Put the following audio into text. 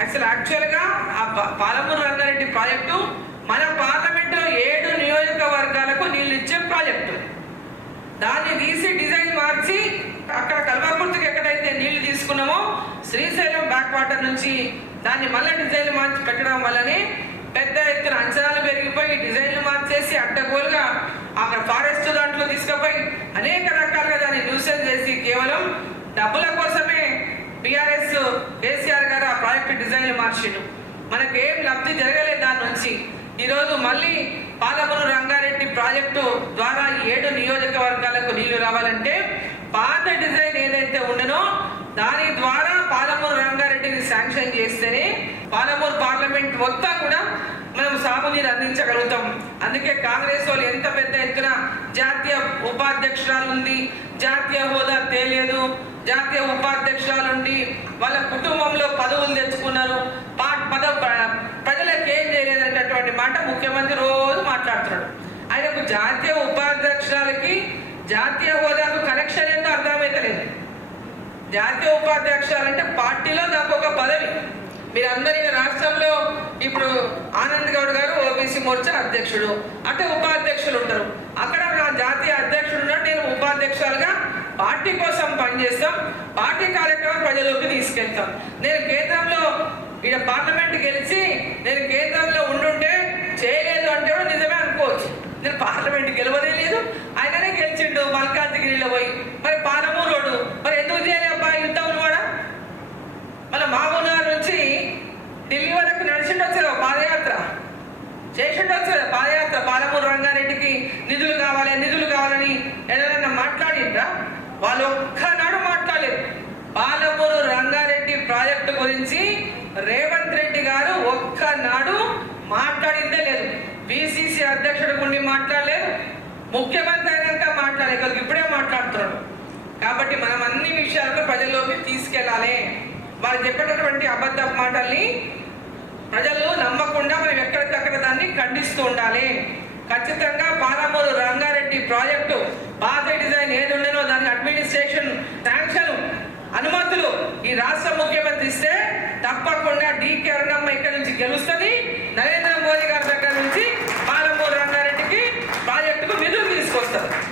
అసలు యాక్చువల్గా ఆ పాలమూరు రంగారెడ్డి ప్రాజెక్టు మన పార్లమెంట్లో ఏడు నియోజకవర్గాలకు నీళ్ళు ఇచ్చే ప్రాజెక్టు. దాన్ని తీసి డిజైన్ మార్చి అక్కడ కల్వకుర్తికి ఎక్కడైతే నీళ్ళు తీసుకున్నామో శ్రీశైలం బ్యాక్ వాటర్ నుంచి దాన్ని మళ్ళీ డిజైన్లు మార్చి పెట్టడం వల్లనే పెద్ద ఎత్తున అంచనాలు పెరిగిపోయి డిజైన్లు మార్చేసి అడ్డగోలుగా అక్కడ ఫారెస్ట్ దాంట్లో తీసుకుపోయి అనేక రకాలుగా దాన్ని న్యూసెన్స్ చేసి కేవలం డబ్బుల కేసీఆర్ డిజైన్లు మార్చిండు. మనకేం లబ్ధి జరగలేదు దాని నుంచి. ఈరోజు మళ్ళీ పాలమూరు రంగారెడ్డి ప్రాజెక్టు ద్వారా ఏడు నియోజకవర్గాలకు నీళ్ళు రావాలంటే పాత డిజైన్ ఏదైతే ఉండనో దాని ద్వారా పాలమూరు రంగారెడ్డిని శాంక్షన్ చేస్తేనే పాలమూరు పార్లమెంట్ మొత్తం కూడా మనం సాగునీరు అందించగలుగుతాం. అందుకే కాంగ్రెస్ వాళ్ళు ఎంత పెద్ద ఎత్తున జాతీయ ఉపాధ్యక్షురాలు ఉంది జాతీయ హోదా తేలేదు జాతీయ ఉపాధ్యక్షురాలు ఉండి వాళ్ళ కుటుంబంలో పదవులు తెచ్చు మాట ముఖ్యమంత్రి రోజు మాట్లాడుతున్నాడు. ఆయనకు జాతీయ ఉపాధ్యక్షురాలకి జాతీయ హోదాకు కనెక్షన్ ఏంటో అర్థమైతలేదు జాతీయ ఉపాధ్యక్షులు అంటే పార్టీలో నాకు ఒక పదవి. మీరందరూ ఈ రాష్ట్రంలో ఇప్పుడు ఆనంద్ గౌడ్ గారు ఓబీసీ మోర్చా అధ్యక్షుడు. అంటే ఉపాధ్యక్షులు ఉంటారు. అక్కడ నా జాతీయ అధ్యక్షుడు ఉన్నాడు. నేను ఉపాధ్యక్షులుగా పార్టీ కోసం పనిచేస్తాం. పార్టీ కార్యక్రమం ప్రజల్లోకి తీసుకెళ్తాం. నేను కేంద్రంలో ఇక్కడ పార్లమెంట్ గెలిచి నేను కేంద్రంలో ఉండుంటే చేయలేదు అంటే కూడా నిజమే అనుకోవచ్చు నేను పార్లమెంట్ గెలవదే లేదు ఆయననే గెలిచిండు మల్కాజ్గిరిలో పోయి మరి రోడ్డు? మరి ఎందుకు చేయాలి అబ్బా యుద్ధం కూడా? మళ్ళీ మామూలుగారు నుంచి ఢిల్లీ వరకు నడిచిండొచ్చు కదా పాదయాత్ర. చేసిండొచ్చు కదా పాదయాత్ర. పాలమూరు రంగారెడ్డికి నిధులు కావాలి నిధులు కావాలని ఏదైనా మాట్లాడిండ్రా? వాళ్ళు ఒక్కనాడు మాట్లాడలేదు. పాలమూరు రంగారెడ్డి ప్రాజెక్టు గురించి రేవంత్ రెడ్డి గారు ఒక్కనాడు మాట్లాడిందే లేదు. బీసీసీ అధ్యక్షుడు గుండి మాట్లాడలేదు. ముఖ్యమంత్రి అయినాక మాట్లాడలేదు. కాబట్టి మనం అన్ని విషయాలను ప్రజల్లోకి తీసుకెళ్ళాలి. వారు చెప్పేటటువంటి అబద్ధ మాటల్ని ప్రజలు నమ్మకుండా మనం ఎక్కడికక్కడ దాన్ని ఖండిస్తూ ఉండాలి. ఖచ్చితంగా పాలమూరు రంగారెడ్డి ప్రాజెక్టు పాత డిజైన్ ఏది ఉండేనో దానికి అడ్మినిస్ట్రేషన్ శాంక్షన్ అనుమతులు ఈ రాష్ట్ర ముఖ్యమంత్రి ఇస్తే తప్పకుండా డీకే అరుణమ్మ ఇక్కడ నుంచి గెలుస్తుంది. నరేంద్ర మోదీ